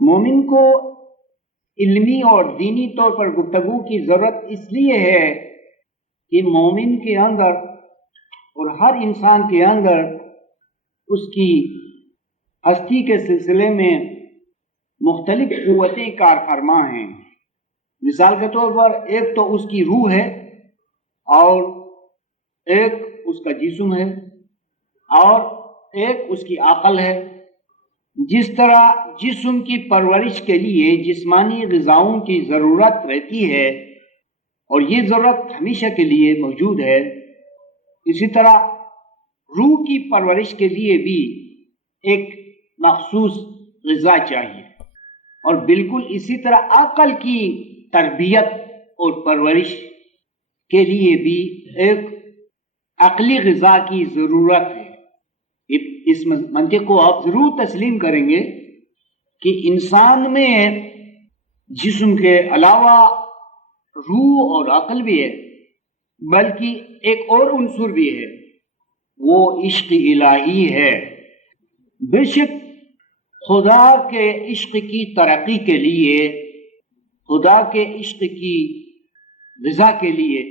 مومن کو علمی اور دینی طور پر گفتگو کی ضرورت اس لیے ہے کہ مومن کے اندر اور ہر انسان کے اندر اس کی ہستی کے سلسلے میں مختلف قوتیں کار فرما ہیں۔ مثال کے طور پر ایک تو اس کی روح ہے اور ایک اس کا جسم ہے اور ایک اس کی عقل ہے۔ جس طرح جسم کی پرورش کے لیے جسمانی غذاؤں کی ضرورت رہتی ہے اور یہ ضرورت ہمیشہ کے لیے موجود ہے، اسی طرح روح کی پرورش کے لیے بھی ایک مخصوص غذا چاہیے، اور بالکل اسی طرح عقل کی تربیت اور پرورش کے لیے بھی ایک عقلی غذا کی ضرورت ہے۔ اس منطق کو آپ ضرور تسلیم کریں گے کہ انسان میں جسم کے علاوہ روح اور عقل بھی ہے، بلکہ ایک اور عنصر بھی ہے، وہ عشق الہی ہے۔ بے شک خدا کے عشق کی ترقی کے لیے، خدا کے عشق کی غذا کے لیے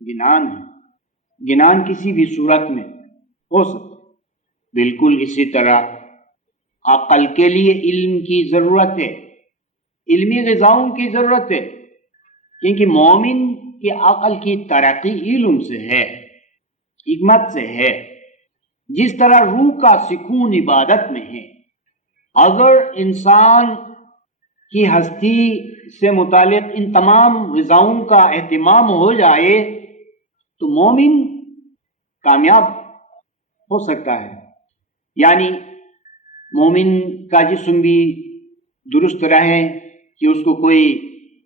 گنان ہے، گنان کسی بھی صورت میں ہو سکتا ہے۔ بالکل اسی طرح عقل کے لیے علم کی ضرورت ہے، علمی غذاؤں کی ضرورت ہے، کیونکہ مومن کی عقل کی ترقی علم سے ہے، حکمت سے ہے۔ جس طرح روح کا سکون عبادت میں ہے، اگر انسان کی ہستی سے متعلق ان تمام غذاؤں کا اہتمام ہو جائے تو مومن کامیاب ہو سکتا ہے۔ یعنی مومن کا جسم بھی درست رہے کہ اس کو کوئی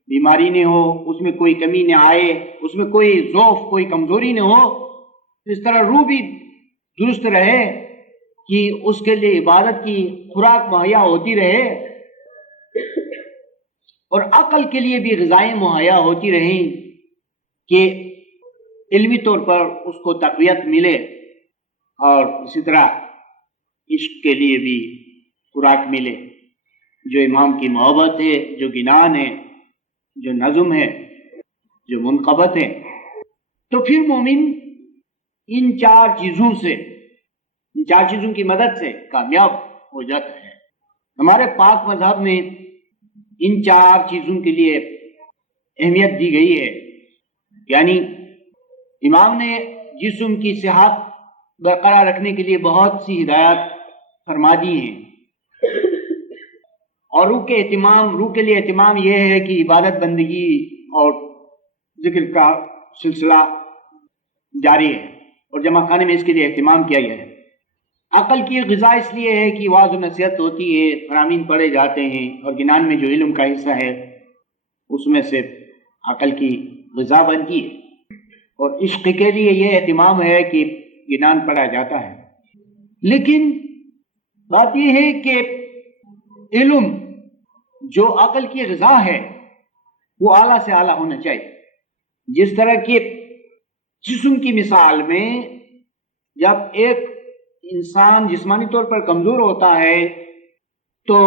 بیماری نہ ہو، اس میں کوئی کمی نہ آئے، اس میں کوئی ضعف، کوئی کمزوری نہ ہو۔ اس طرح روح بھی درست رہے کہ اس کے لیے عبادت کی خوراک مہیا ہوتی رہے، اور عقل کے لیے بھی غذائیں مہیا ہوتی رہیں کہ علمی طور پر اس کو تقویت ملے، اور اسی طرح عشق کے لیے بھی خوراک ملے، جو امام کی محبت ہے، جو گنان ہے، جو نظم ہے، جو منقبت ہے۔ تو پھر مومن ان چار چیزوں کی مدد سے کامیاب ہو جاتا ہے۔ ہمارے پاک مذہب میں ان چار چیزوں کے لیے اہمیت دی گئی ہے، یعنی امام نے جسم کی صحت برقرار رکھنے کے لیے بہت سی ہدایات فرما دی ہیں، اور روح کے لیے اہتمام یہ ہے کہ عبادت بندگی اور ذکر کا سلسلہ جاری ہے، اور جمع خانے میں اس کے لیے اہتمام کیا گیا ہے۔ عقل کی غذا اس لیے ہے کہ واعظ و نصیحت ہوتی ہے، فرامین پڑھے جاتے ہیں، اور گنان میں جو علم کا حصہ ہے اس میں سے عقل کی غذا بنتی ہے، اور عشق کے لیے یہ اہتمام ہے کہ گنان پڑھا جاتا ہے۔ لیکن بات یہ ہے کہ علم جو عقل کی غذا ہے وہ اعلیٰ سے اعلیٰ ہونا چاہیے۔ جس طرح کہ جسم کی مثال میں جب ایک انسان جسمانی طور پر کمزور ہوتا ہے تو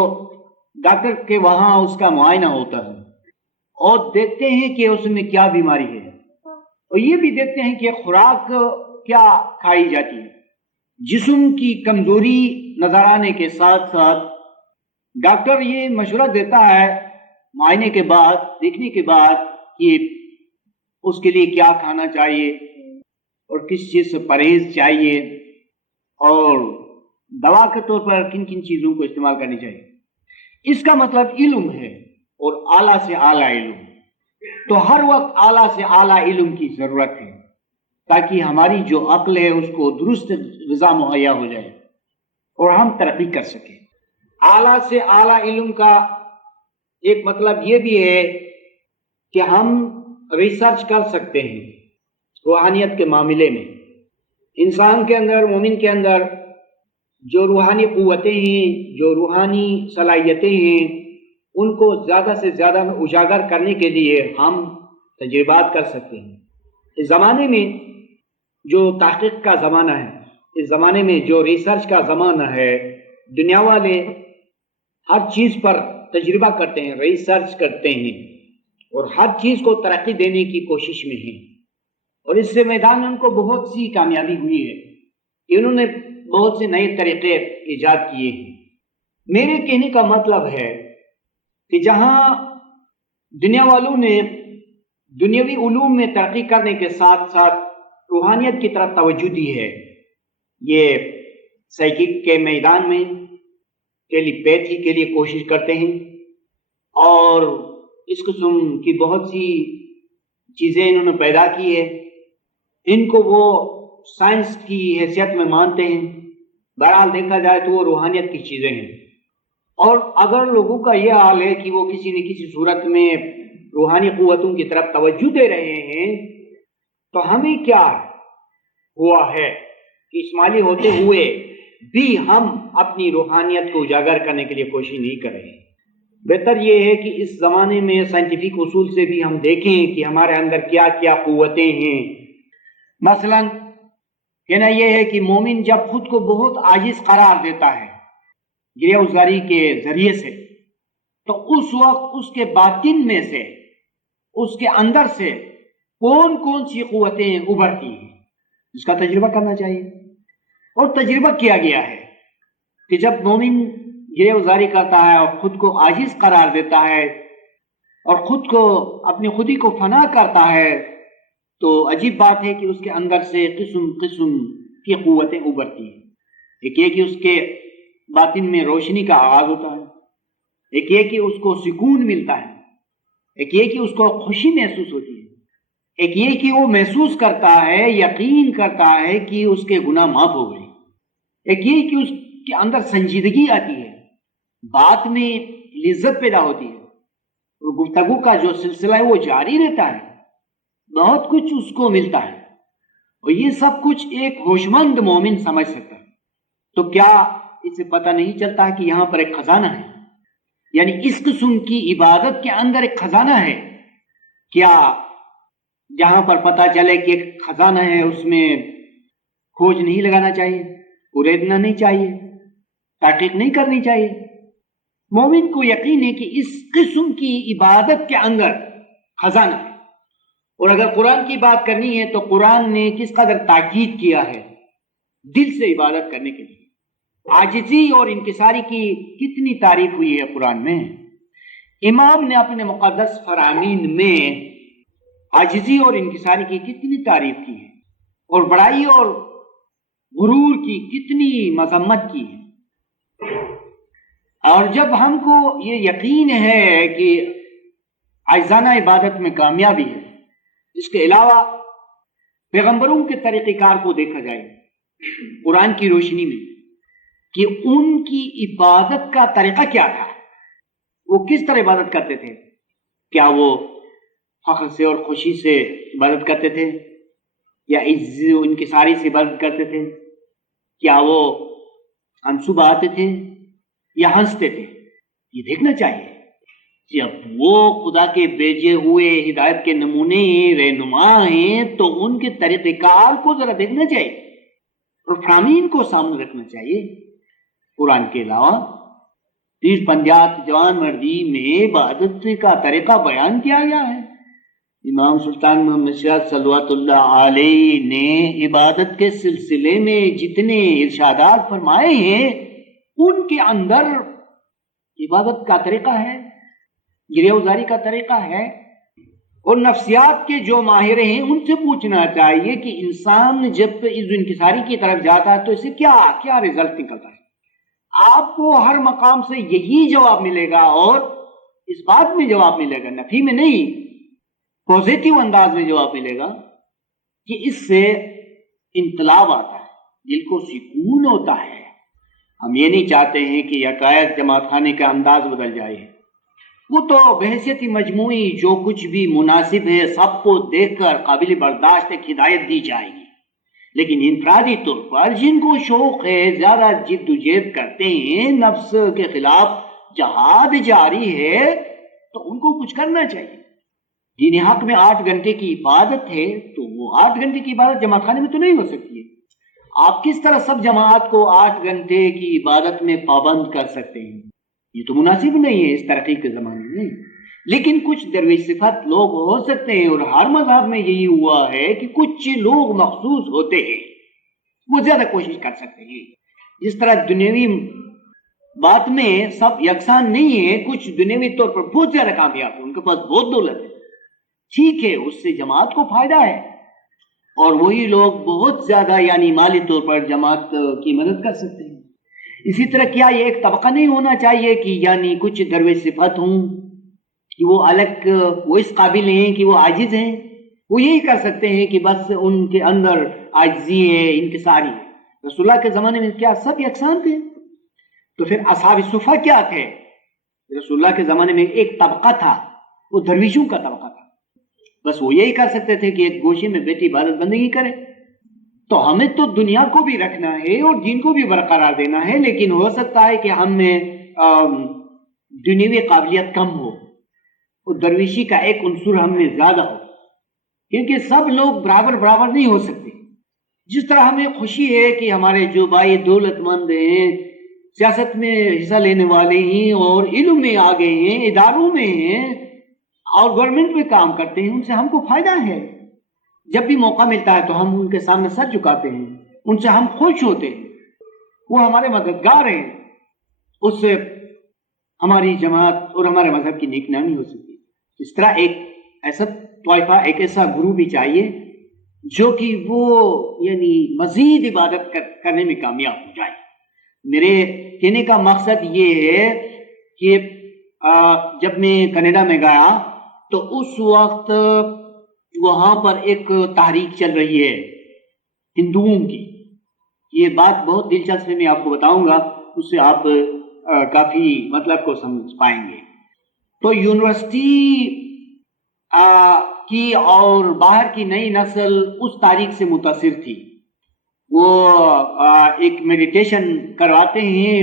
ڈاکٹر کے وہاں اس کا معائنہ ہوتا ہے اور دیکھتے ہیں کہ اس میں کیا بیماری ہے، اور یہ بھی دیکھتے ہیں کہ خوراک کیا کھائی جاتی ہے۔ جسم کی کمزوری نظر آنے کے ساتھ ساتھ ڈاکٹر یہ مشورہ دیتا ہے معائنے کے بعد، دیکھنے کے بعد، کہ اس کے لیے کیا کھانا چاہیے اور کس چیز سے پرہیز چاہیے، اور دوا کے طور پر کن کن چیزوں کو استعمال کرنی چاہیے۔ اس کا مطلب علم ہے، اور اعلیٰ سے اعلیٰ علم۔ تو ہر وقت اعلیٰ سے اعلیٰ علم کی ضرورت ہے تاکہ ہماری جو عقل ہے اس کو درست غذا مہیا ہو جائے اور ہم ترقی کر سکیں۔ اعلیٰ سے اعلیٰ علم کا ایک مطلب یہ بھی ہے کہ ہم ریسرچ کر سکتے ہیں روحانیت کے معاملے میں۔ انسان کے اندر، مومن کے اندر جو روحانی قوتیں ہیں، جو روحانی صلاحیتیں ہیں، ان کو زیادہ سے زیادہ اجاگر کرنے کے لیے ہم تجربات کر سکتے ہیں۔ اس زمانے میں جو تحقیق کا زمانہ ہے، اس زمانے میں جو ریسرچ کا زمانہ ہے، دنیا والے ہر چیز پر تجربہ کرتے ہیں، ریسرچ کرتے ہیں اور ہر چیز کو ترقی دینے کی کوشش میں ہیں، اور اس سے میدان میں ان کو بہت سی کامیابی ہوئی ہے کہ انہوں نے بہت سے نئے طریقے ایجاد کیے ہیں۔ میرے کہنے کا مطلب ہے کہ جہاں دنیا والوں نے دنیاوی علوم میں ترقی کرنے کے ساتھ ساتھ روحانیت کی طرف توجہ دی ہے، یہ سائیکک کے میدان میں ٹیلی پیتھی کے لیے کوشش کرتے ہیں اور اس قسم کی بہت سی چیزیں انہوں نے پیدا کی ہے، ان کو وہ سائنس کی حیثیت میں مانتے ہیں۔ بہرحال دیکھا جائے تو وہ روحانیت کی چیزیں ہیں، اور اگر لوگوں کا یہ حال ہے کہ وہ کسی نہ کسی صورت میں روحانی قوتوں کی طرف توجہ دے رہے ہیں، تو ہمیں کیا ہوا ہے کہ اسماعیلی ہوتے ہوئے بھی ہم اپنی روحانیت کو اجاگر کرنے کے لیے کوشش نہیں کر رہے ہیں۔ بہتر یہ ہے کہ اس زمانے میں سائنٹیفک اصول سے بھی ہم دیکھیں کہ ہمارے اندر کیا کیا قوتیں ہیں۔ مثلا کہنا یہ ہے کہ مومن جب خود کو بہت عاجز قرار دیتا ہے گریہ گزاری کے ذریعے سے، تو اس وقت اس کے باطن میں سے، اس کے اندر سے کون کون سی قوتیں ابھرتی ہیں، اس کا تجربہ کرنا چاہیے، اور تجربہ کیا گیا ہے کہ جب مومن گریہ گزاری کرتا ہے اور خود کو عاجز قرار دیتا ہے اور خود کو اپنی خودی کو فنا کرتا ہے، تو عجیب بات ہے کہ اس کے اندر سے قسم قسم کی قوتیں ابھرتی ہیں۔ ایک یہ کہ اس کے باطن میں روشنی کا آغاز ہوتا ہے، ایک یہ کہ اس کو سکون ملتا ہے، ایک یہ کہ اس کو خوشی محسوس ہوتی ہے، ایک یہ کہ وہ محسوس کرتا ہے، یقین کرتا ہے کہ اس کے گناہ معاف ہو گئے، ایک یہ کہ اس کے اندر سنجیدگی آتی ہے، بات میں لذت پیدا ہوتی ہے، اور گفتگو کا جو سلسلہ ہے وہ جاری رہتا ہے، بہت کچھ اس کو ملتا ہے، اور یہ سب کچھ ایک ہوشمند مومن سمجھ سکتا ہے۔ تو کیا اسے پتہ نہیں چلتا کہ یہاں پر ایک خزانہ ہے؟ یعنی اس قسم کی عبادت کے اندر ایک خزانہ ہے۔ کیا جہاں پر پتہ چلے کہ ایک خزانہ ہے اس میں کھوج نہیں لگانا چاہیے، اریدنا نہیں چاہیے، تحقیق نہیں کرنی چاہیے؟ مومن کو یقین ہے کہ اس قسم کی عبادت کے اندر خزانہ ہے، اور اگر قرآن کی بات کرنی ہے تو قرآن نے کس قدر تاکید کیا ہے دل سے عبادت کرنے کے لیے۔ عاجزی اور انکساری کی کتنی تعریف ہوئی ہے قرآن میں۔ امام نے اپنے مقدس فرامین میں عاجزی اور انکساری کی کتنی تعریف کی ہے، اور بڑائی اور غرور کی کتنی مذمت کی ہے۔ اور جب ہم کو یہ یقین ہے کہ عاجزانہ عبادت میں کامیابی ہے، اس کے علاوہ پیغمبروں کے طریقہ کار کو دیکھا جائے قرآن کی روشنی میں کہ ان کی عبادت کا طریقہ کیا تھا، وہ کس طرح عبادت کرتے تھے؟ کیا وہ فخر سے اور خوشی سے عبادت کرتے تھے، یا عز و انکساری سے عبادت کرتے تھے؟ کیا وہ آنسو بہاتے تھے یا ہنستے تھے؟ یہ دیکھنا چاہیے۔ جب وہ خدا کے بھیجے ہوئے ہدایت کے نمونے رہنما ہیں تو ان کے طریقہ کار کو ذرا دیکھنا چاہیے اور فرامین کو سامنے رکھنا چاہیے۔ قرآن کے علاوہ 30 50 جوان مردی میں عبادت کا طریقہ بیان کیا گیا ہے۔ امام سلطان محمد شاہ صلوات اللہ علیہ نے عبادت کے سلسلے میں جتنے ارشادات فرمائے ہیں ان کے اندر عبادت کا طریقہ ہے، گریہ گزاری کا طریقہ ہے، اور نفسیات کے جو ماہر ہیں ان سے پوچھنا چاہیے کہ انسان جب عز و انکساری کی طرف جاتا ہے تو اسے کیا رزلٹ نکلتا ہے۔ آپ کو ہر مقام سے یہی جواب ملے گا، اور اس بات میں جواب ملے گا، نفی میں نہیں، پوزیٹیو انداز میں جواب ملے گا کہ اس سے انقلاب آتا ہے، دل کو سکون ہوتا ہے۔ ہم یہ نہیں چاہتے ہیں کہ یکایک جماعت خانے کا انداز بدل جائے، وہ تو بحیثیت مجموعی جو کچھ بھی مناسب ہے سب کو دیکھ کر قابل برداشت ایک ہدایت دی جائے گی، لیکن انفرادی طور پر جن کو شوق ہے، زیادہ جد و جہد کرتے ہیں، نفس کے خلاف جہاد جاری ہے، تو ان کو کچھ کرنا چاہیے۔ دین حق میں 8 گھنٹے کی عبادت ہے تو وہ 8 گھنٹے کی عبادت جماعت خانے میں تو نہیں ہو سکتی ہے. آپ کس طرح سب جماعت کو 8 گھنٹے کی عبادت میں پابند کر سکتے ہیں؟ یہ تو مناسب نہیں ہے اس ترقی کے زمانے میں. لیکن کچھ درویش صفت لوگ ہو سکتے ہیں، اور ہر مذہب میں یہی ہوا ہے کہ کچھ لوگ مخصوص ہوتے ہیں، وہ زیادہ کوشش کر سکتے ہیں. جس طرح دنیاوی بات میں سب یکساں نہیں ہے، کچھ دنیاوی طور پر بہت زیادہ کامیاب ہیں، ان کے پاس بہت دولت ہے، ٹھیک ہے، اس سے جماعت کو فائدہ ہے، اور وہی لوگ بہت زیادہ یعنی مالی طور پر جماعت کی مدد کر سکتے ہیں. اسی طرح کیا یہ ایک طبقہ نہیں ہونا چاہیے کہ یعنی کچھ درویش صفت ہوں کہ وہ الگ، وہ اس قابل ہیں کہ وہ عاجز ہیں، وہ یہی کر سکتے ہیں کہ بس ان کے اندر عاجزی ہے، انکساری ہے. رسول اللہ کے زمانے میں کیا سب یکساں تھے؟ تو پھر اصحاب صفہ کیا تھے؟ رسول اللہ کے زمانے میں ایک طبقہ تھا، وہ درویشوں کا طبقہ تھا، بس وہ یہی کر سکتے تھے کہ ایک گوشے میں بیٹھی عبادت بندگی کرے. تو ہمیں تو دنیا کو بھی رکھنا ہے اور دین کو بھی برقرار دینا ہے، لیکن ہو سکتا ہے کہ ہم میں دنیوی قابلیت کم ہو اور درویشی کا ایک عنصر ہم میں زیادہ ہو، کیونکہ سب لوگ برابر نہیں ہو سکتے. جس طرح ہمیں خوشی ہے کہ ہمارے جو بھائی دولت مند ہیں، سیاست میں حصہ لینے والے ہیں اور علم میں آگے ہیں، اداروں میں ہیں اور گورنمنٹ میں کام کرتے ہیں، ان سے ہم کو فائدہ ہے. جب بھی موقع ملتا ہے تو ہم ان کے سامنے سر جھکاتے ہیں، ان سے ہم خوش ہوتے ہیں، وہ ہمارے مددگار ہیں. اس سے ہماری جماعت اور ہمارے مذہب کی نیک نامی ہو سکتی ہے. اس طرح ایک ایسا طائفہ، ایک ایسا گروہ بھی چاہیے جو کہ وہ یعنی مزید عبادت کرنے میں کامیاب ہو جائے. میرے کہنے کا مقصد یہ ہے کہ جب میں کینیڈا میں گیا تو اس وقت وہاں پر ایک تحریک چل رہی ہے ہندوؤں کی. یہ بات بہت دلچسپ ہے، میں آپ کو بتاؤں گا، اس سے آپ کافی مطلب کو سمجھ پائیں گے. تو یونیورسٹی کی اور باہر کی نئی نسل اس تاریخ سے متاثر تھی. وہ ایک میڈیٹیشن کرواتے ہیں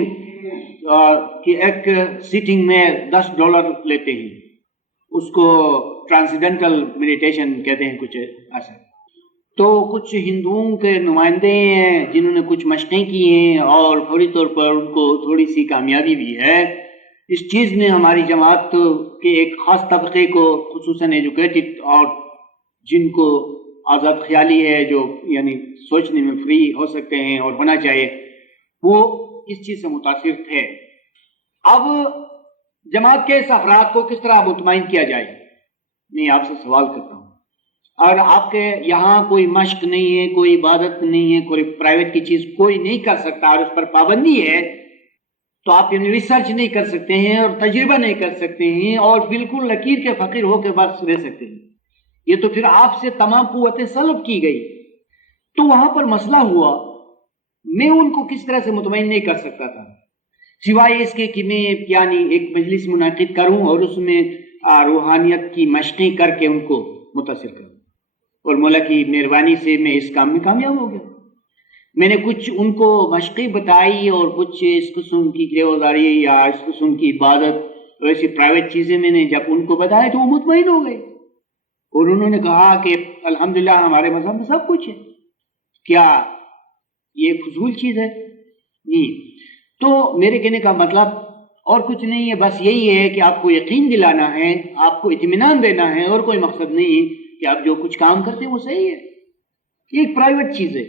کہ ایک سیٹنگ میں $10 لیتے ہیں، اس کو ٹرانسڈینٹل میڈیٹیشن کہتے ہیں کچھ ایسا. تو کچھ ہندوؤں کے نمائندے ہیں جنہوں نے کچھ مشقیں کی ہیں اور فوری طور پر ان کو تھوڑی سی کامیابی بھی ہے اس چیز میں. ہماری جماعت کے ایک خاص طبقے کو، خصوصاً ایجوکیٹڈ اور جن کو آزاد خیالی ہے، جو یعنی سوچنے میں فری ہو سکتے ہیں اور ہونا چاہیے، وہ اس چیز سے متاثر تھے. اب جماعت کے اس افراد کو کس طرح مطمئن کیا جائے؟ میں آپ سے سوال کرتا ہوں. اور آپ کے یہاں کوئی مشق نہیں ہے، کوئی عبادت نہیں ہے، کوئی پرائیویٹ کی چیز کوئی نہیں کر سکتا اور اس پر پابندی ہے، تو آپ ریسرچ نہیں کر سکتے ہیں اور تجربہ نہیں کر سکتے ہیں اور بالکل لکیر کے فقیر ہو کے بس رہ سکتے ہیں. یہ تو پھر آپ سے تمام قوتیں سلب کی گئی. تو وہاں پر مسئلہ ہوا، میں ان کو کس طرح سے مطمئن نہیں کر سکتا تھا سوائے اس کے کہ میں یعنی ایک مجلس منعقد کروں اور اس میں روحانیت کی مشقیں کر کے ان کو متاثر کروں. اور مولا کی مہربانی سے میں اس کام میں کامیاب ہو گیا. میں نے کچھ ان کو مشقیں بتائی اور کچھ اس قسم کی گریوزاری یا اس قسم کی عبادت اور ایسی پرائیویٹ چیزیں میں نے جب ان کو بتائی تو وہ مطمئن ہو گئے اور انہوں نے کہا کہ الحمدللہ ہمارے مذہب میں سب کچھ ہے. کیا یہ فضول چیز ہے؟ نہیں. تو میرے کہنے کا مطلب اور کچھ نہیں ہے، بس یہی ہے کہ آپ کو یقین دلانا ہے، آپ کو اطمینان دینا ہے، اور کوئی مقصد نہیں ہے کہ آپ جو کچھ کام کرتے ہیں وہ صحیح ہے. یہ ایک پرائیویٹ چیز ہے.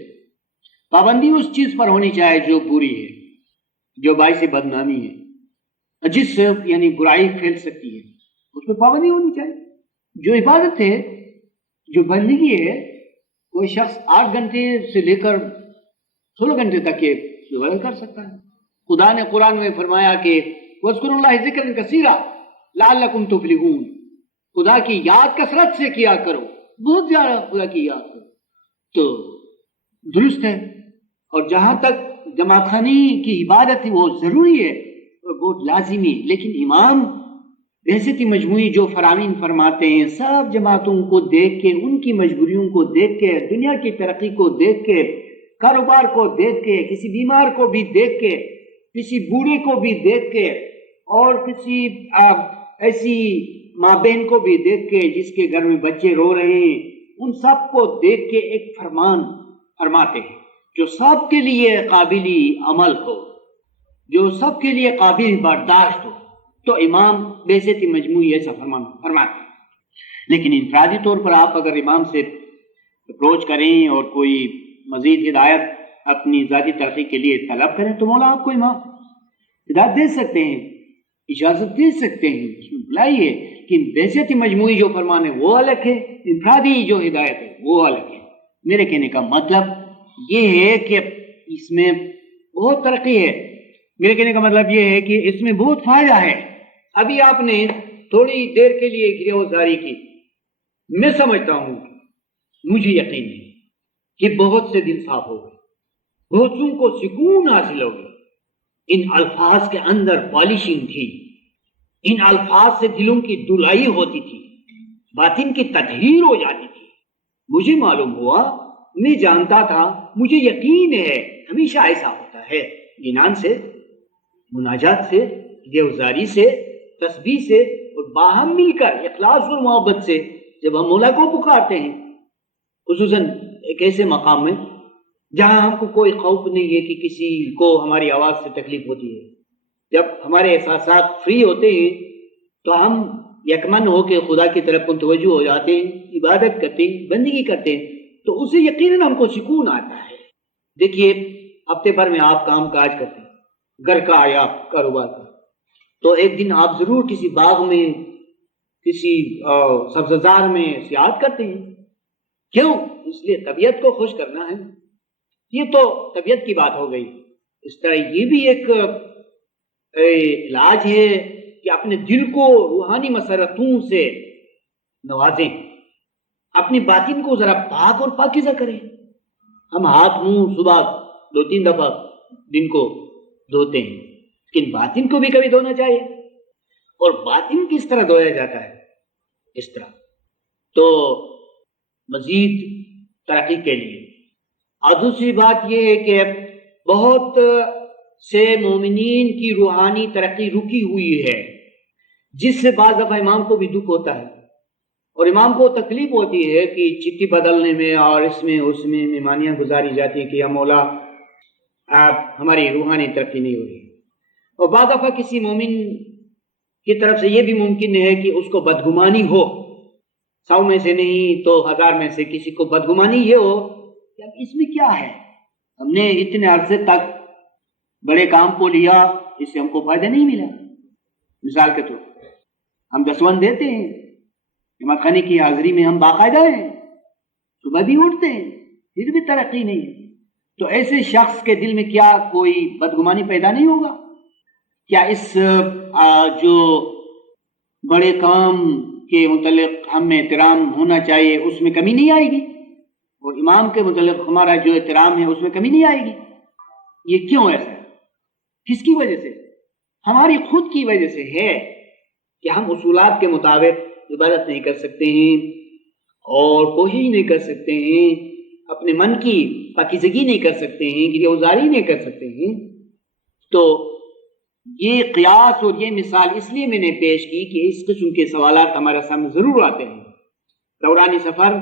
پابندی اس چیز پر ہونی چاہیے جو بری ہے، جو باعث بدنامی ہے، جس سے یعنی برائی پھیل سکتی ہے، اس پہ پابندی ہونی چاہیے. جو عبادت ہے، جو بندگی ہے، کوئی شخص 8 گھنٹے سے لے کر 16 گھنٹے تک یہ عبادت کر سکتا ہے. خدا نے قرآن میں فرمایا کہ وَاذْكُرُوا اللَّهَ ذِكْرًا كَثِيرًا لَعَلَّكُمْ تُفْلِحُونَ. خدا کی یاد کثرت سے کیا کرو، بہت زیادہ خدا کی یاد کرو. تو درست ہے. اور جہاں تک جماعت خانی کی عبادت ہے وہ ضروری ہے اور بہت لازمی، لیکن امام بحثیت مجموعی جو فرامین فرماتے ہیں سب جماعتوں کو دیکھ کے، ان کی مجبوریوں کو دیکھ کے، دنیا کی ترقی کو دیکھ کے، کاروبار کو دیکھ کے، کسی بیمار کو بھی دیکھ کے، کسی بوڑھے کو بھی دیکھ کے، اور کسی ایسی ماں بہن کو بھی دیکھ کے، جس کے گھر میں بچے رو رہے ہیں، ان سب کو دیکھ کے ایک فرمان فرماتے ہیں جو سب کے لیے قابل عمل ہو، جو سب کے لیے قابل برداشت ہو، تو امام بحیثیت مجموعی ایسا فرمان فرماتے ہیں۔ لیکن انفرادی طور پر آپ اگر امام سے اپروچ کریں اور کوئی مزید ہدایت اپنی ذاتی ترقی کے لیے طلب کریں تو مولا آپ کو امام ہدایت دے سکتے ہیں، اجازت دے سکتے ہیں، اس میں بلائیے کہ بحیثیت مجموعی جو فرمان ہے وہ الگ ہے، انفرادی جو ہدایت ہے وہ الگ ہے۔ میرے کہنے کا مطلب یہ ہے کہ اس میں بہت ترقی ہے، میرے کہنے کا مطلب یہ ہے کہ اس میں بہت فائدہ ہے۔ ابھی آپ نے تھوڑی دیر کے لیے گریوزاری کی، میں سمجھتا ہوں، مجھے یقین ہے کہ بہت سے دل صاف ہو گئے، بہتوں کو سکون حاصل ہو گیا۔ ان الفاظ کے اندر پالشنگ تھی، ان الفاظ سے دلوں کی دھلائی ہوتی تھی، باطن کی تطہیر ہو جاتی تھی۔ مجھے معلوم ہوا، میں جانتا تھا، مجھے یقین ہے ہمیشہ ایسا ہوتا ہے، اطمینان سے، مناجات سے، گریوزاری سے، تسبیح سے اور باہم مل کر اخلاص اور محبت سے جب ہم مولا کو پکارتے ہیں، خصوصاً ایک ایسے مقام میں جہاں ہم کو کوئی خوف نہیں ہے کہ کسی کو ہماری آواز سے تکلیف ہوتی ہے، جب ہمارے احساسات فری ہوتے ہیں تو ہم یکمن ہو کے خدا کی طرف متوجہ ہو جاتے ہیں، عبادت کرتے ہیں، بندگی کرتے ہیں، تو اسے یقیناً ہم کو سکون آتا ہے۔ دیکھیے، ہفتے بھر میں آپ کام کاج کرتے ہیں، گھر کا یا کاروبار کا، تو ایک دن آپ ضرور کسی باغ میں، کسی سبززار میں سیاحت کرتے ہیں۔ کیوں؟ اس لیے طبیعت کو خوش کرنا ہے۔ یہ تو طبیعت کی بات ہو گئی۔ اس طرح یہ بھی ایک علاج ہے کہ اپنے دل کو روحانی مسرتوں سے نوازیں، اپنی باطن کو ذرا پاک اور پاکیزہ کریں۔ ہم ہاتھ منہ صبح 2-3 دفعہ دن کو دھوتے ہیں، لیکن باطن کو بھی کبھی دھونا چاہیے۔ اور باطن کس طرح دھویا جاتا ہے؟ اس طرح۔ تو مزید ترقی کے لیے اور دوسری بات یہ ہے کہ بہت سے مومنین کی روحانی ترقی رکی ہوئی ہے، جس سے بعض دفعہ امام کو بھی دکھ ہوتا ہے، اور امام کو تکلیف ہوتی ہے کہ چٹھی بدلنے میں اور اس میں اس میں مہمانیاں گزاری جاتی ہیں کہ یا مولا ہماری روحانی ترقی نہیں ہو رہی۔ اور بعض دفعہ کسی مومن کی طرف سے یہ بھی ممکن ہے کہ اس کو بدگمانی ہو، 100 میں سے نہیں تو 1000 میں سے کسی کو بدگمانی یہ ہو کہ اب اس میں کیا ہے، ہم نے اتنے عرصے تک بڑے کام کو لیا، اس سے ہم کو فائدہ نہیں ملا۔ مثال کے طور پر ہم دسوند دیتے ہیں، جماعت خانے کی حاضری میں ہم باقاعدہ ہیں، صبح بھی اٹھتے ہیں، پھر بھی ترقی نہیں ہے۔ تو ایسے شخص کے دل میں کیا کوئی بدگمانی پیدا نہیں ہوگا؟ کیا اس جو بڑے کام کے متعلق ہم میں احترام ہونا چاہیے اس میں کمی نہیں آئے گی؟ اور امام کے متعلق ہمارا جو احترام ہے اس میں کمی نہیں آئے گی؟ یہ کیوں ایسا ہے؟ کس کی وجہ سے؟ ہماری خود کی وجہ سے ہے کہ ہم اصولات کے مطابق عبادت نہیں کر سکتے ہیں اور کوشش نہیں کر سکتے ہیں، اپنے من کی پاکیزگی نہیں کر سکتے ہیں، گریوزاری نہیں کر سکتے ہیں۔ تو یہ قیاس اور یہ مثال اس لیے میں نے پیش کی کہ اس قسم کے سوالات ہمارے سامنے ضرور آتے ہیں دوران سفر،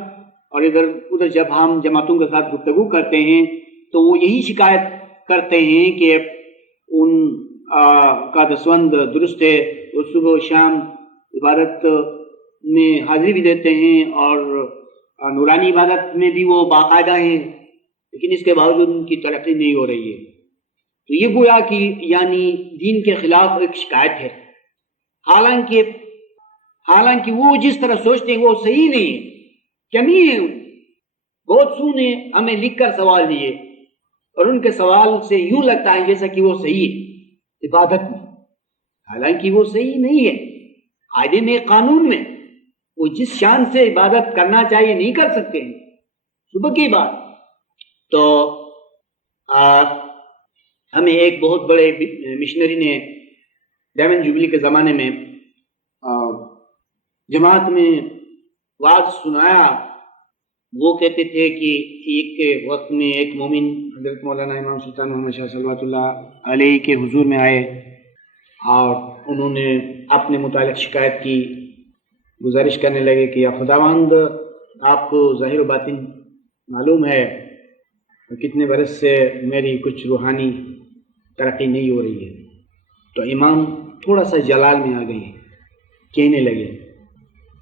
اور ادھر ادھر جب ہم جماعتوں کے ساتھ گفتگو کرتے ہیں تو وہ یہی شکایت کرتے ہیں کہ ان کا دسوند درست ہے، وہ صبح و شام عبادت میں حاضری بھی دیتے ہیں اور نورانی عبادت میں بھی وہ باقاعدہ ہیں، لیکن اس کے باوجود ان کی ترقی نہیں ہو رہی ہے۔ تو یہ گویا کہ یعنی دین کے خلاف ایک شکایت ہے، حالانکہ وہ جس طرح سوچتے ہیں وہ صحیح نہیں ہے، کمی ہے۔ بہت سو نے ہمیں لکھ کر سوال دیے اور ان کے سوال سے یوں لگتا ہے جیسا کہ وہ صحیح ہے عبادت میں، حالانکہ وہ صحیح نہیں ہے۔ قاعدے میں، قانون میں وہ جس شان سے عبادت کرنا چاہیے نہیں کر سکتے ہیں۔ صبح کی بات تو ہمیں ایک بہت بڑے مشنری نے ڈائمنڈ جوبلی کے زمانے میں جماعت میں واعظ سنایا۔ وہ کہتے تھے کہ ایک وقت میں ایک مومن حضرت مولانا امام سلطان محمد شاہ صلوات اللہ علیہ کے حضور میں آئے اور انہوں نے اپنے متعلق شکایت کی گزارش کرنے لگے کہ یا خداوند آپ کو ظاہر و باطن معلوم ہے کتنے برس سے میری کچھ روحانی ترقی نہیں ہو رہی ہے. تو امام تھوڑا سا جلال میں آ گئے، کہنے لگے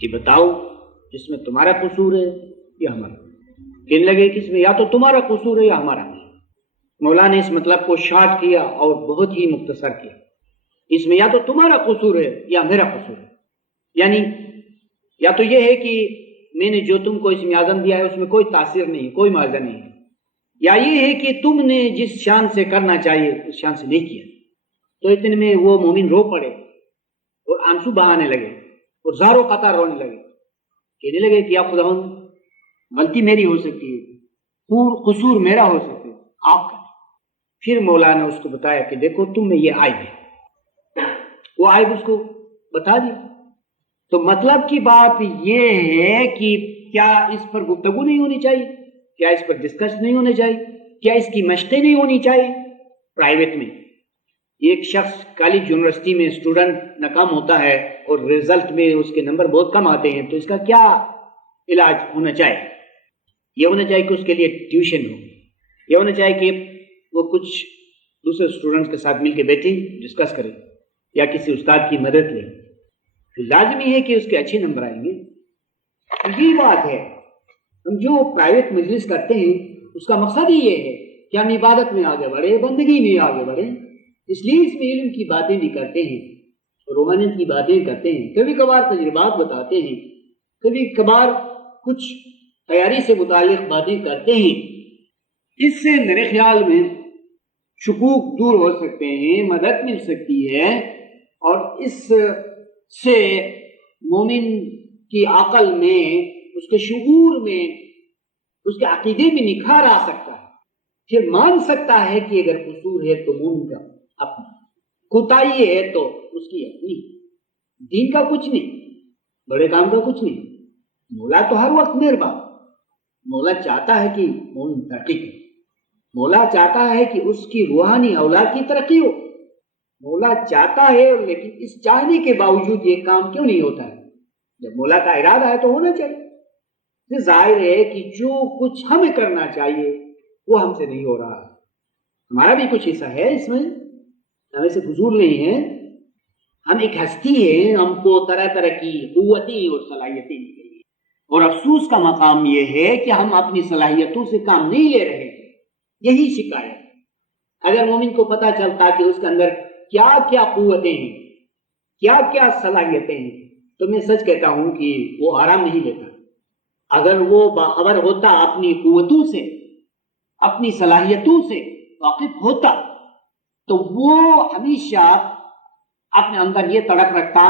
کہ بتاؤ اس میں تمہارا قصور ہے یا ہمارا. کہنے لگے کہ اس میں یا تو تمہارا قصور ہے یا ہمارا. مولا نے اس مطلب کو شارٹ کیا اور بہت ہی مختصر کیا. اس میں یا تو تمہارا قصور ہے یا میرا قصور ہے. یعنی یا تو یہ ہے کہ میں نے جو تم کو اسم اعظم دیا ہے اس میں کوئی تاثیر نہیں، کوئی معاوضہ نہیں ہے، یا یہ ہے کہ تم نے جس شان سے کرنا چاہیے اس شان سے نہیں کیا. تو اتنے میں وہ مومن رو پڑے اور آنسو بہانے لگے اور زاروں قطار رونے لگے. کہنے لگے کہ یا خداوند غلطی میری ہو سکتی ہے، قصور میرا ہو سکتا ہے، آپ کا. پھر مولا نے اس کو بتایا کہ دیکھو تم میں یہ عیب ہے. وہ عیب اس کو بتا دی. تو مطلب کی بات یہ ہے کہ کیا اس پر گفتگو نہیں ہونی چاہیے، کیا اس پر ڈسکس نہیں ہونے چاہیے، کیا اس کی مشقیں نہیں ہونی چاہیے. پرائیویٹ میں ایک شخص کالج یونیورسٹی میں اسٹوڈنٹ ناکام ہوتا ہے اور رزلٹ میں اس کے نمبر بہت کم آتے ہیں، تو اس کا کیا علاج ہونا چاہیے؟ یہ ہونا چاہیے کہ اس کے لیے ٹیوشن ہو، یہ ہونا چاہیے کہ وہ کچھ دوسرے اسٹوڈنٹس کے ساتھ مل کے بیٹھیں، ڈسکس کریں، یا کسی استاد کی مدد لیں. لازمی ہے کہ اس کے اچھے نمبر آئیں گے. یہی بات ہے، ہم جو پرائیویٹ مجلس کرتے ہیں اس کا مقصد ہی یہ ہے کہ ہم عبادت میں آگے بڑھیں، بندگی میں آگے بڑھیں. اس لیے اس میں علم کی باتیں بھی کرتے ہیں، روحانیت کی باتیں کرتے ہیں، کبھی کبھار تجربات بتاتے ہیں، کبھی کبھار کچھ تیاری سے متعلق باتیں کرتے ہیں. اس سے میرے خیال میں شکوک دور ہو سکتے ہیں، مدد مل سکتی ہے، اور اس سے مومن کی عقل میں، اس کے شعور میں، اس کے عقیدے میں نکھار آ سکتا ہے. پھر مان سکتا ہے کہ اگر قصور ہے تو مومن کا اپنا، کوتاہی ہے تو اس کی اپنی، دین کا کچھ نہیں، بڑے کام کا کچھ نہیں. مولا تو ہر وقت مہربان. مولا چاہتا ہے کہ مومن ترقی کرے، مولا چاہتا ہے کہ اس کی روحانی اولاد کی ترقی ہو. مولا چاہتا ہے، لیکن اس چاہنے کے باوجود یہ کام کیوں نہیں ہوتا ہے؟ جب مولا کا ارادہ ہے تو ہونا چاہیے. ظاہر ہے کہ جو کچھ ہمیں کرنا چاہیے وہ ہم سے نہیں ہو رہا ہے. ہمارا بھی کچھ حصہ ہے اس میں، ہم ایسے فضول نہیں ہیں. ہم ایک ہستی ہیں، ہم کو طرح طرح کی قوتیں اور صلاحیتیں مل گئی ہیں، اور افسوس کا مقام یہ ہے کہ ہم اپنی صلاحیتوں سے کام نہیں لے رہے ہیں. یہی شکایت. اگر مومن کو پتہ چلتا کہ اس کے اندر کیا کیا قوتیں ہیں، کیا کیا صلاحیتیں ہیں، تو میں سچ کہتا ہوں کہ وہ آرام نہیں لیتا. اگر وہ باخبر ہوتا، اپنی قوتوں سے، اپنی صلاحیتوں سے واقف ہوتا، تو وہ ہمیشہ اپنے اندر یہ تڑپ رکھتا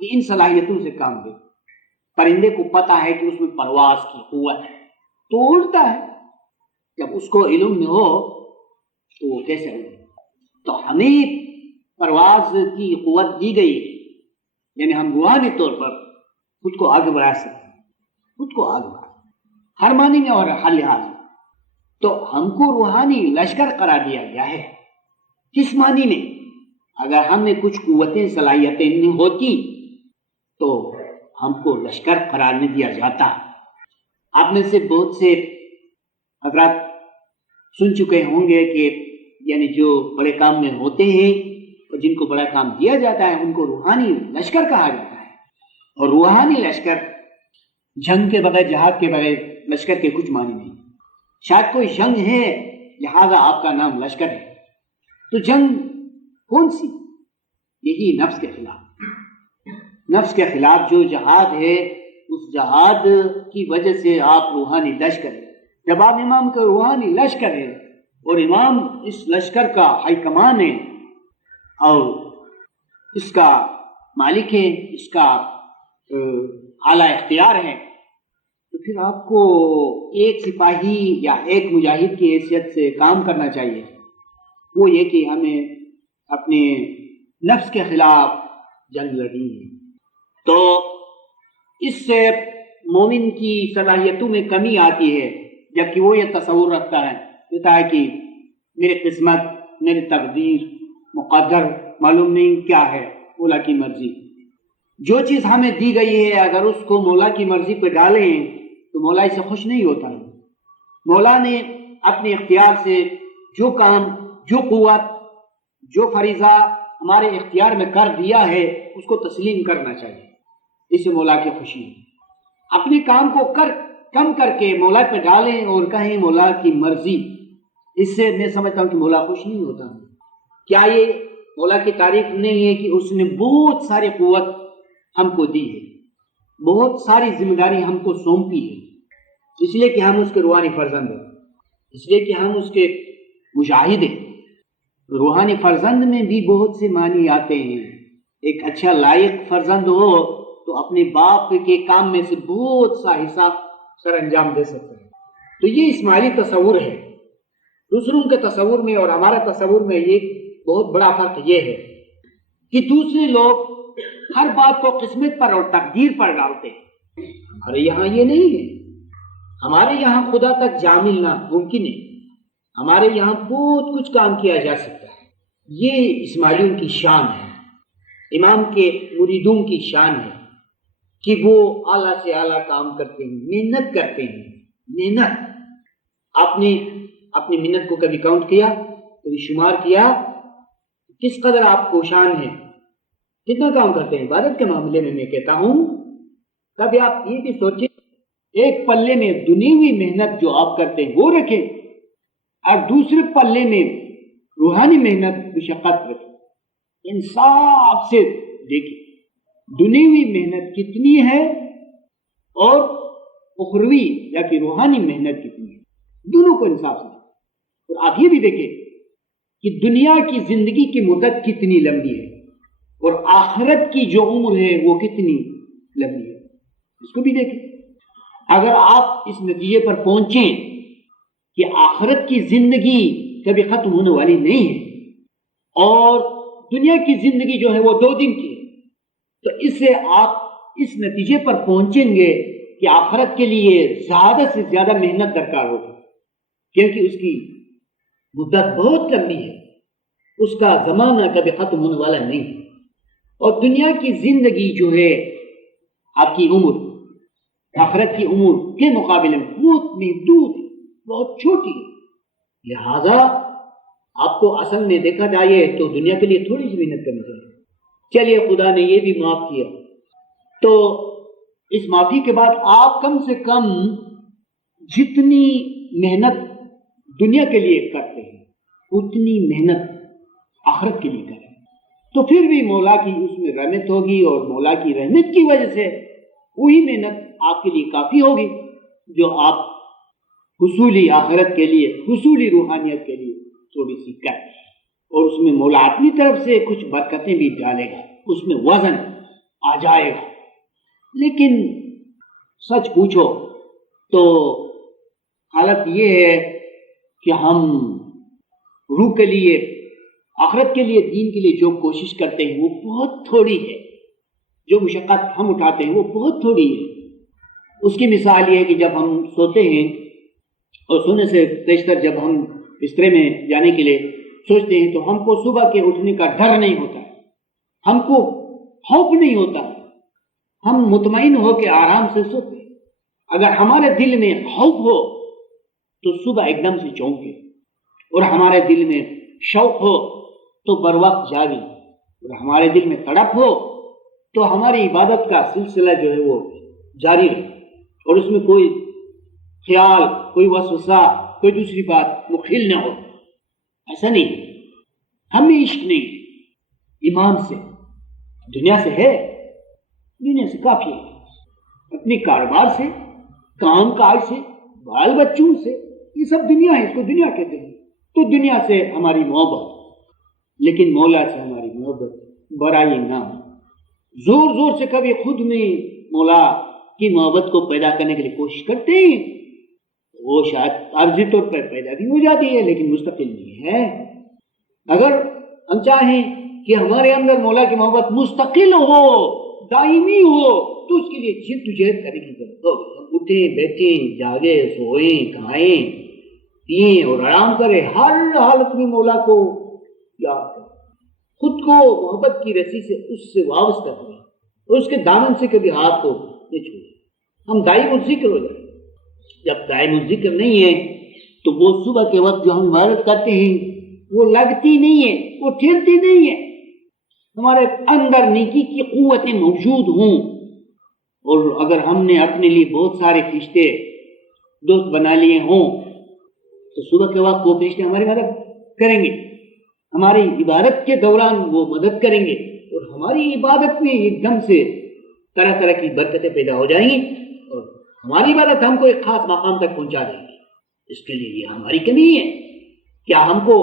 کہ ان صلاحیتوں سے کام دے. پرندے کو پتہ ہے کہ اس میں پرواز کی قوت ہے تو اڑتا ہے. جب اس کو علم نہ ہو تو وہ کیسے اڑے؟ تو ہمیں پرواز کی قوت دی گئی، یعنی ہم روحانی طور پر خود کو آگے بڑھا سکتے ہیں، خود کو آگے بڑھا ہر معنی میں اور ہر لحاظ میں. تو ہم کو روحانی لشکر قرار دیا گیا ہے. کس معنی میں؟ اگر ہم میں کچھ قوتیں، صلاحیتیں نہیں ہوتی تو ہم کو لشکر قرار نہیں دیا جاتا. آپ میں سے بہت سے حضرات سن چکے ہوں گے کہ یعنی جو بڑے کام میں ہوتے ہیں اور جن کو بڑا کام دیا جاتا ہے ان کو روحانی لشکر کہا جاتا ہے. اور روحانی لشکر جنگ کے بغیر، جہاد کے بغیر لشکر کے کچھ معنی نہیں. شاید کوئی جنگ ہے لہذا آپ کا نام لشکر ہے. تو جنگ کون سی؟ یہی نفس کے خلاف. نفس کے خلاف جو جہاد ہے، اس جہاد کی وجہ سے آپ روحانی لشکر ہیں. جب آپ امام کا روحانی لشکر ہے اور امام اس لشکر کا ہائی کمان ہے اور اس کا مالک ہے، اس کا اعلیٰ اختیار ہے، تو پھر آپ کو ایک سپاہی یا ایک مجاہد کی حیثیت سے کام کرنا چاہیے. وہ یہ کہ ہمیں اپنے نفس کے خلاف جنگ لڑنی ہے. تو اس سے مومن کی صلاحیتوں میں کمی آتی ہے، جبکہ وہ یہ تصور رکھتا ہے کہتا ہے کہ میری قسمت، میری تقدیر، مقدر معلوم نہیں کیا ہے، مولا کی مرضی. جو چیز ہمیں دی گئی ہے اگر اس کو مولا کی مرضی پہ ڈالیں تو مولا اسے خوش نہیں ہوتا ہے. مولا نے اپنے اختیار سے جو کام، جو قوت، جو فریضہ ہمارے اختیار میں کر دیا ہے اس کو تسلیم کرنا چاہیے. اس سے مولا کی خوشی ہے. اپنے کام کو کم کر کے مولا پہ ڈالیں اور کہیں مولا کی مرضی، اس سے میں سمجھتا ہوں کہ مولا خوش نہیں ہوتا. کیا یہ مولا کی تعریف نہیں ہے کہ اس نے بہت ساری قوت ہم کو دی ہے، بہت ساری ذمہ داری ہم کو سونپی ہے، اس لیے کہ ہم اس کے روحانی فرزند ہیں، اس لیے کہ ہم اس کے مشاہد ہیں. روحانی فرزند میں بھی بہت سے معنی آتے ہیں. ایک اچھا لائق فرزند ہو تو اپنے باپ کے کام میں سے بہت سا حصہ سر انجام دے سکتا ہے. تو یہ اسماعیلی تصور ہے. دوسروں کے تصور میں اور ہمارا تصور میں یہ بہت بڑا فرق یہ ہے کہ دوسرے لوگ ہر بات کو قسمت پر اور تقدیر پر ڈالتے ہیں. ہمارے یہاں یہ نہیں ہے. ہمارے یہاں خدا تک جا ملنا ممکن ہے. ہمارے یہاں بہت کچھ کام کیا جا سکتا ہے. یہ اسماعیلیوں کی شان ہے، امام کے مریدوں کی شان ہے کہ وہ اعلیٰ سے اعلیٰ کام کرتے ہیں، محنت کرتے ہیں. محنت اپنی محنت کو کبھی کاؤنٹ کیا، کبھی شمار کیا؟ کس قدر آپ کو شان ہے، کتنا کام کرتے ہیں عبادت کے معاملے میں کہتا ہوں. کبھی آپ یہ بھی سوچیں، ایک پلے میں دنیوی محنت جو آپ کرتے ہیں وہ رکھیں اور دوسرے پلے میں روحانی محنت مشقت رکھیں. انصاف سے دیکھیں دنیوی محنت کتنی ہے اور اخروی یا کہ روحانی محنت کتنی ہے. دونوں کو انصاف سے. اور آپ یہ بھی دیکھیں کہ دنیا کی زندگی کی مدت کتنی لمبی ہے اور آخرت کی جو عمر ہے وہ کتنی لمبی ہے، اس کو بھی دیکھیں. اگر آپ اس نتیجے پر پہنچیں کہ آخرت کی زندگی کبھی ختم ہونے والی نہیں ہے اور دنیا کی زندگی جو ہے وہ 2 دن کی ہے، تو اس سے آپ اس نتیجے پر پہنچیں گے کہ آخرت کے لیے زیادہ سے زیادہ محنت درکار ہوگی، کیونکہ اس کی مدت بہت لمبی ہے، اس کا زمانہ کبھی ختم ہونے والا نہیں ہے. اور دنیا کی زندگی جو ہے آپ کی عمر آخرت کی عمر کے مقابلے میں بہت محدود ہے، بہت چھوٹی ہے. لہذا آپ کو اصل میں دیکھا جائے تو دنیا کے لیے تھوڑی سی محنت کرنی چاہیے. چلیے خدا نے یہ بھی معاف کیا تو اس معافی کے بعد آپ کم سے کم جتنی محنت دنیا کے لیے کرتے ہیں اتنی محنت آخرت کے لیے کریں تو پھر بھی مولا کی اس میں رحمت ہوگی اور مولا کی رحمت کی وجہ سے وہی محنت آپ کے لیے کافی ہوگی جو آپ حصولی آخرت کے لیے، حصولی روحانیت کے لیے تھوڑی سی کریں. اور اس میں مولا اپنی طرف سے کچھ برکتیں بھی ڈالے گا، اس میں وزن آ جائے گا. لیکن سچ پوچھو تو حالت یہ ہے کہ ہم روح کے لیے، آخرت کے لیے، دین کے لیے جو کوشش کرتے ہیں وہ بہت تھوڑی ہے، جو مشقت ہم اٹھاتے ہیں وہ بہت تھوڑی ہے. اس کی مثال یہ ہے کہ جب ہم سوتے ہیں اور سونے سے بیشتر جب ہم بسترے میں جانے کے لیے سوچتے ہیں تو ہم کو صبح کے اٹھنے کا ڈر نہیں ہوتا ہے، ہم کو خوف نہیں ہوتا ہے، ہم مطمئن ہو کے آرام سے سوتے ہیں. اگر ہمارے دل میں خوف ہو تو صبح ایک دم سے چونکے، اور ہمارے دل میں شوق ہو تو بر وقت جاگیں، اور ہمارے دل میں تڑپ ہو تو ہماری عبادت کا سلسلہ جو ہے وہ جاری رہے اور اس میں کوئی خیال، کوئی وسوسہ، کوئی دوسری بات مخل نہ ہو. ایسا نہیں، ہمیں عشق نہیں، ایمان سے. دنیا سے ہے، دنیا سے کافی ہے، اپنے کاروبار سے، کام کاج سے، بال بچوں سے، یہ سب دنیا ہے، اس کو دنیا کہتے ہیں. تو دنیا سے ہماری محبت، لیکن مولا سے ہماری محبت برائی نہ ہو. زور زور سے کبھی خود میں مولا کی محبت کو پیدا کرنے کے لیے کوشش کرتے ہیں، وہ شاید عارضی طور پر پیدا بھی ہو جاتی ہے لیکن مستقل نہیں ہے. اگر ہم چاہیں کہ ہمارے اندر مولا کی محبت مستقل ہو، دائمی ہو، تو اس کے لیے جد کرنے کی ضرورت ہوگی. ہم اٹھیں، بیٹھیں، جاگیں، سوئیں، کھائیں، پییں اور آرام کریں، ہر حالت میں مولا کو یاد کریں، خود کو محبت کی رسی سے اس سے وابستہ کریں، اور اس کے دامن سے کبھی ہاتھ کو نہیں چھوڑے. ہم دائم الذکر ہو جائیں. جب دائم الذکر نہیں ہے تو وہ صبح کے وقت جو ہم عبادت کرتے ہیں وہ لگتی نہیں ہے, وہ ٹھہرتی نہیں ہے. ہمارے اندر نیکی کی قوتیں موجود ہوں, اور اگر ہم نے اپنے لیے بہت سارے فرشتے دوست بنا لیے ہوں تو صبح کے وقت وہ فرشتے ہماری مدد کریں گے, ہماری عبادت کے دوران وہ مدد کریں گے, اور ہماری عبادت میں ایک دم سے طرح طرح کی برکتیں پیدا ہو جائیں گی, اور ہماری عبادت ہم کو ایک خاص مقام تک پہنچا دیں گی. اس کے لیے یہ ہماری کمی ہے. کیا ہم کو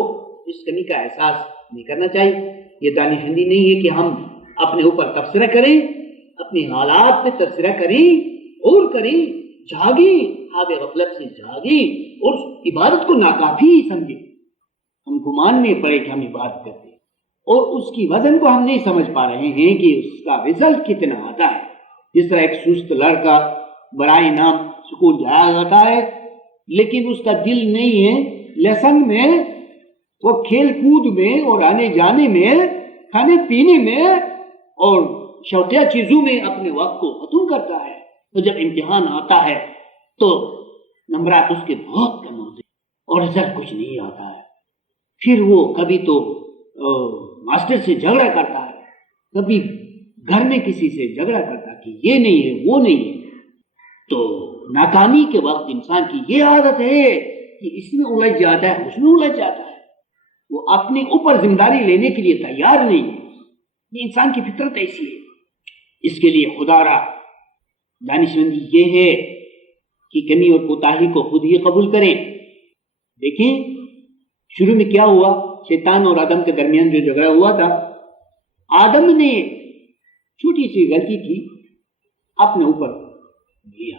اس کمی کا احساس نہیں کرنا چاہیے؟ یہ دانشمندی نہیں ہے کہ ہم اپنے اوپر تبصرہ کریں, اپنے حالات پہ تبصرہ کریں اور کریں, جاگیں, خواب غفلت سے جاگیں اور عبادت کو ناکافی سمجھیں. ہم گمان میں پڑے کہ ہم عبادت کرتے ہیں اور اس کی وزن کو ہم نہیں سمجھ پا رہے ہیں کہ اس کا رزلٹ کتنا آتا ہے. جس طرح ایک سست لڑکا برائے انعام اسکول جایا جاتا ہے لیکن اس کا دل نہیں ہے لیسن میں, وہ کھیل کود میں اور آنے جانے میں, کھانے پینے میں اور شوقیہ چیزوں میں اپنے وقت کو ختم کرتا ہے. تو جب امتحان آتا ہے تو نمبرات اس کے بہت کم ہوتے ہیں اور رزلٹ کچھ نہیں آتا ہے. پھر وہ کبھی تو ماسٹر سے جھگڑا کرتا ہے, کبھی گھر میں کسی سے جھگڑا کرتا ہے کہ یہ نہیں ہے وہ نہیں ہے. تو ناکامی کے وقت انسان کی یہ عادت ہے کہ اس میں الجھ جاتا ہے, اس میں الجھ جاتا ہے, وہ اپنے اوپر ذمہ داری لینے کے لیے تیار نہیں ہے. یہ انسان کی فطرت ایسی ہے. اس کے لیے خدا را دانشمندی یہ ہے کہ کمی اور کوتاہی کو خود ہی قبول کریں. دیکھیں شروع میں کیا ہوا, شیطان اور آدم کے درمیان جو جھگڑا ہوا تھا, آدم نے چھوٹی سی غلطی کی اپنے اوپر لیا,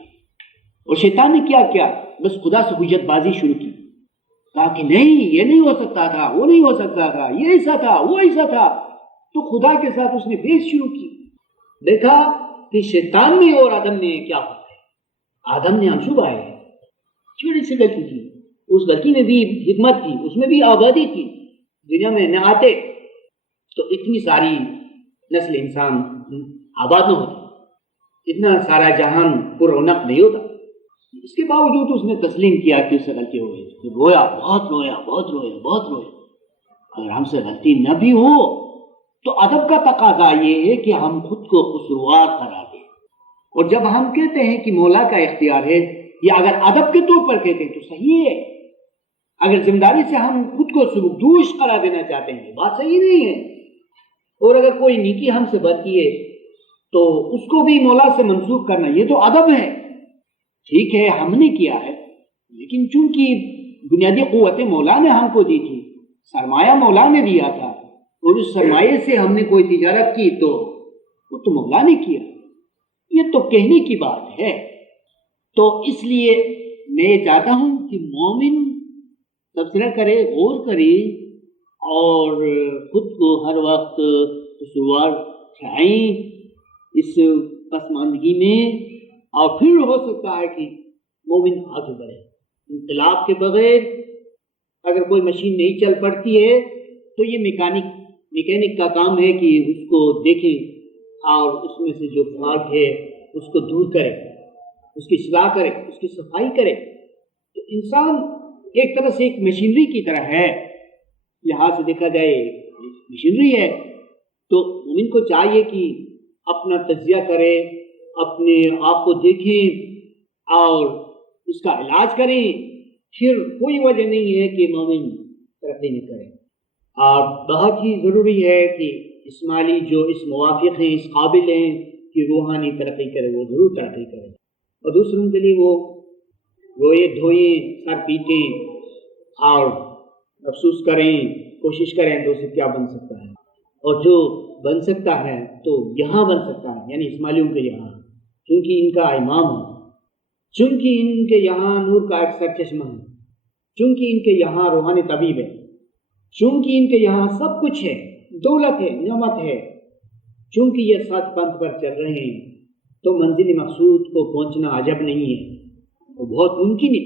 اور شیطان نے کیا کیا, بس خدا سے حجت بازی شروع کی. کہا کہ نہیں یہ نہیں ہو سکتا تھا, وہ نہیں ہو سکتا تھا, یہ ایسا تھا, وہ ایسا تھا. تو خدا کے ساتھ اس نے بحث شروع کی. دیکھا کہ شیطان نے اور آدم نے کیا فرق ہے. آدم نے آنسو بہائے, چھوٹی سی غلطی کی, اس غلطی میں بھی حکمت تھی, اس میں بھی آبادی تھی. دنیا میں نہ آتے تو اتنی ساری نسل انسان آباد نہ ہوتی, اتنا سارا جہان پر رونق نہیں ہوتا. اس کے باوجود اس نے تسلیم کیا کہ اس سے غلطی ہو گئی, رویا, بہت رویا, بہت رویا, بہت رویا. اگر ہم سے غلطی نہ بھی ہو تو ادب کا تقاضا یہ ہے کہ ہم خود کو قصوروار قرار دیں. اور جب ہم کہتے ہیں کہ مولا کا اختیار ہے, یا اگر ادب کے طور پر کہتے ہیں تو صحیح ہے. اگر ذمہ داری سے ہم خود کو سبکدوش قرار دینا چاہتے ہیں بات صحیح نہیں ہے. اور اگر کوئی نیکی ہم سے بنتی ہے تو اس کو بھی مولا سے منسوخ کرنا یہ تو ادب ہے. ٹھیک ہے ہم نے کیا ہے, لیکن چونکہ بنیادی قوت مولا نے ہم کو دی تھی, سرمایہ مولا نے دیا تھا, اور اس سرمایہ سے ہم نے کوئی تجارت کی تو وہ تو مولا نے کیا. یہ تو کہنے کی بات ہے. تو اس لیے میں چاہتا ہوں کہ مومن تبصرہ کرے, غور کرے, اور خود کو ہر وقت قصوروار ٹھہرائیں اس پسماندگی میں. اور پھر ہو سکتا ہے کہ مومن آگے بڑھے. انقلاب کے بغیر اگر کوئی مشین نہیں چل پڑتی ہے تو یہ میکینک کا کام ہے کہ اس کو دیکھیں اور اس میں سے جو فالٹ ہے اس کو دور کرے, اس کی اصلاح کرے, اس کی صفائی کرے. تو انسان ایک طرح سے ایک مشینری کی طرح ہے, لحاظ سے دیکھا جائے مشینری ہے. تو مومن کو چاہیے کہ اپنا تجزیہ کرے, اپنے آپ کو دیکھیں اور اس کا علاج کریں. پھر کوئی وجہ نہیں ہے کہ مومن ترقی نہیں کرے. اور بہت ہی ضروری ہے کہ اسماعیلی جو اس موافق ہیں, اس قابل ہیں کہ روحانی ترقی کرے, وہ ضرور ترقی کرے. اور دوسروں کے لیے وہ روئے دھوئیں, سر پیٹیں اور افسوس کریں, کوشش کریں تو اسے کیا بن سکتا ہے. اور جو بن سکتا ہے تو یہاں بن سکتا ہے, یعنی اسماعیلیوں کے یہاں, چونکہ ان کا امام ہے, چونکہ ان کے یہاں نور کا ایک سرچشمہ ہے, چونکہ ان کے یہاں روحانی طبیب ہے, چونکہ ان کے یہاں سب کچھ ہے, دولت ہے, نعمت ہے, چونکہ یہ سچ پنتھ پر چل رہے ہیں تو منزل مقصود کو پہنچنا عجب نہیں ہے, وہ بہت ممکن ہے.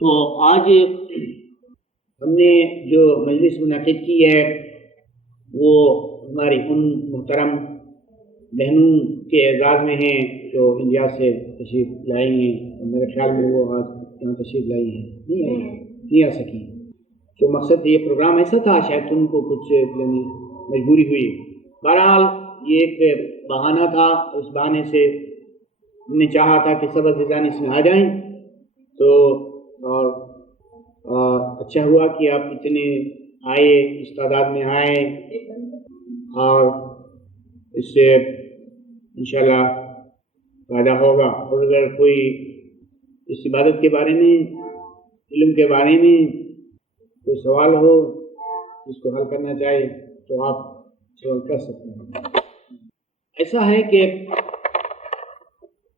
تو آج ہم نے جو مجلس منعقد کی ہے وہ ہماری ان محترم بہنوں کے اعزاز میں ہیں جو انڈیا سے تشریف لائی ہیں، اور میرے خیال میں وہ آج یہاں تشریف لائی ہیں، نہیں آ سکی. تو مقصد یہ پروگرام ایسا تھا، شاید ان کو کچھ یعنی مجبوری ہوئی. بہرحال یہ ایک بہانہ تھا، اس بہانے سے ہم نے چاہا تھا کہ سب عزیزان اس میں آ جائیں. تو اور اچھا ہوا کہ آپ اتنے آئے، اس تعداد میں آئے، اور اس سے انشاءاللہ فائدہ ہوگا. اور اگر کوئی اس عبادت کے بارے میں، علم کے بارے میں کوئی سوال ہو جس کو حل کرنا چاہے تو آپ سوال کر سکتے ہیں. ایسا ہے کہ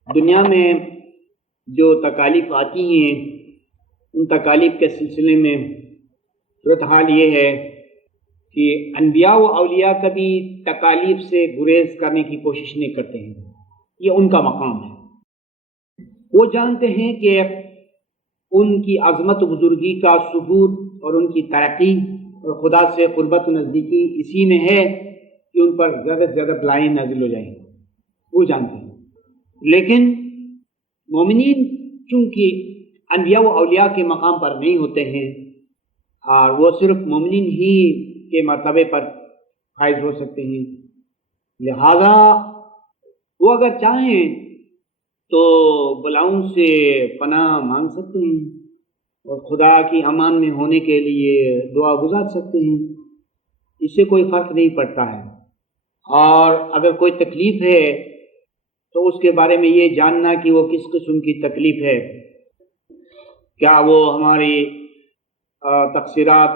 دنیا میں جو تکالیف آتی ہیں، ان تکالیف کے سلسلے میں صورتحال یہ ہے کہ انبیاء و اولیاء کبھی تکالیف سے گریز کرنے کی کوشش نہیں کرتے ہیں. یہ ان کا مقام ہے. وہ جانتے ہیں کہ ان کی عظمت و بزرگی کا ثبوت اور ان کی ترقی اور خدا سے قربت و نزدیکی اسی میں ہے کہ ان پر زیادہ سے زیادہ بلائیں نازل ہو جائیں. وہ جانتے ہیں. لیکن مومنین چونکہ انبیاء و اولیاء کے مقام پر نہیں ہوتے ہیں، اور وہ صرف مومنین ہی کے مرتبے پر فائز ہو سکتے ہیں، لہذا وہ اگر چاہیں تو بلاؤں سے پناہ مانگ سکتے ہیں اور خدا کی امان میں ہونے کے لیے دعا گزار سکتے ہیں. اس سے کوئی فرق نہیں پڑتا ہے. اور اگر کوئی تکلیف ہے تو اس کے بارے میں یہ جاننا کہ وہ کس قسم کی تکلیف ہے. کیا وہ ہماری تقصیرات،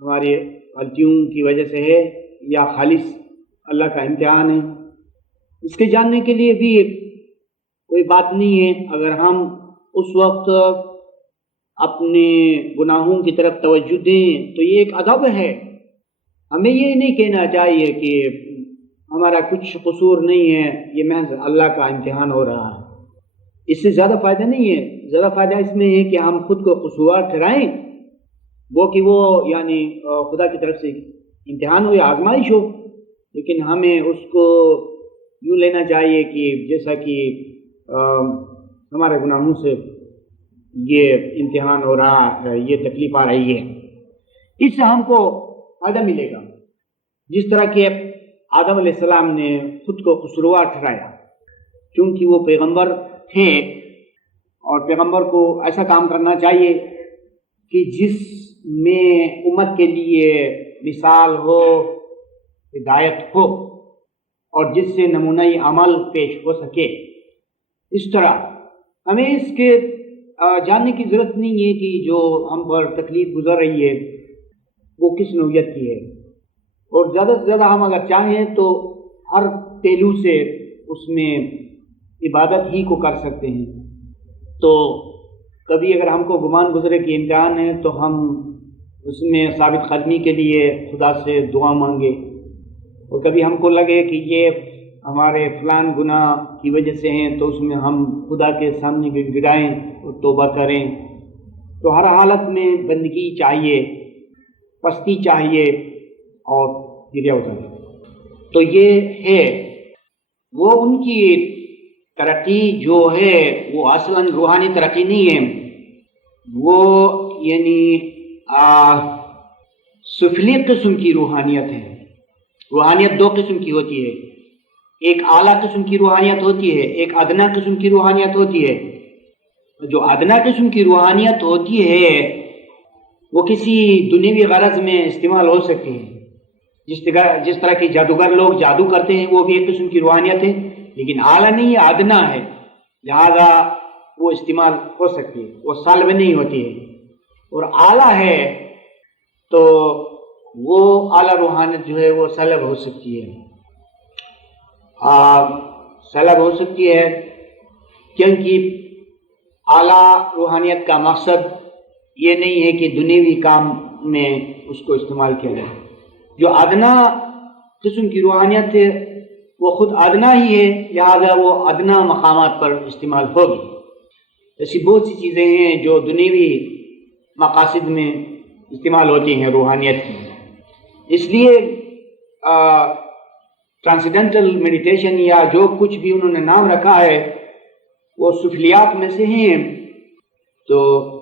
ہماری غلطیوں کی وجہ سے ہے، یا خالص اللہ کا امتحان ہے؟ اس کے جاننے کے لیے بھی کوئی بات نہیں ہے. اگر ہم اس وقت اپنے گناہوں کی طرف توجہ دیں تو یہ ایک ادب ہے. ہمیں یہ نہیں کہنا چاہیے کہ ہمارا کچھ قصور نہیں ہے، یہ محض اللہ کا امتحان ہو رہا ہے. اس سے زیادہ فائدہ نہیں ہے. زیادہ فائدہ اس میں ہے کہ ہم خود کو قصوروار ٹھہرائیں، وہ کہ وہ یعنی خدا کی طرف سے امتحان ہو یا آزمائش ہو. لیکن ہمیں اس کو یوں لینا چاہیے کہ جیسا کہ ہمارے گناہوں سے یہ امتحان ہو رہا ہے، یہ تکلیف آ رہی ہے. اس سے ہم کو فائدہ ملے گا. جس طرح کہ آدم علیہ السلام نے خود کو قصوروار ٹھہرایا کیونکہ وہ پیغمبر تھے، اور پیغمبر کو ایسا کام کرنا چاہیے کہ جس میں امت کے لیے مثال ہو، ہدایت ہو، اور جس سے نمونۂ عمل پیش ہو سکے. اس طرح ہمیں اس کے جاننے کی ضرورت نہیں ہے کہ جو ہم پر تکلیف گزر رہی ہے وہ کس نوعیت کی ہے. اور زیادہ سے زیادہ ہم اگر چاہیں تو ہر پہلو سے اس میں عبادت ہی کو کر سکتے ہیں. تو کبھی اگر ہم کو گمان گزرے کہ امتحان ہے تو ہم اس میں ثابت قدمی کے لیے خدا سے دعا مانگے، اور کبھی ہم کو لگے کہ یہ ہمارے فلان گناہ کی وجہ سے ہیں تو اس میں ہم خدا کے سامنے گڑ گڑائیں اور توبہ کریں. تو ہر حالت میں بندگی چاہیے، پستی چاہیے اور گریہ اتارے. تو یہ ہے وہ ان کی ترقی جو ہے وہ اصلاً روحانی ترقی نہیں ہے، وہ یعنی سفلی قسم کی روحانیت ہے. روحانیت دو قسم کی ہوتی ہے، ایک اعلیٰ قسم کی روحانیت ہوتی ہے، ایک ادنا قسم کی روحانیت ہوتی ہے. جو ادنا قسم کی روحانیت ہوتی ہے وہ کسی دنیوی غرض میں استعمال ہو سکتی ہے. جس طرح کے جادوگر لوگ جادو کرتے ہیں وہ بھی ایک قسم کی روحانیت ہے، لیکن اعلیٰ نہیں ہے، ادنا ہے، لہذا وہ استعمال ہو سکتی ہے، وہ سالب نہیں ہوتی ہے. اور اعلیٰ ہے تو وہ اعلیٰ روحانیت جو ہے وہ سلب ہو سکتی ہے. سلب ہو سکتی ہے کیونکہ اعلیٰ روحانیت کا مقصد یہ نہیں ہے کہ دنیوی کام میں اس کو استعمال کیا جائے. جو ادنا قسم کی روحانیت ہے وہ خود ادنا ہی ہے، لہذا وہ ادنا مقامات پر استعمال ہوگی. ایسی بہت سی چیزیں ہیں جو دنیوی مقاصد میں استعمال ہوتی ہیں روحانیت کی. اس لیے ٹرانسڈینٹل میڈیٹیشن یا جو کچھ بھی انہوں نے نام رکھا ہے وہ سفلیات میں سے ہیں. تو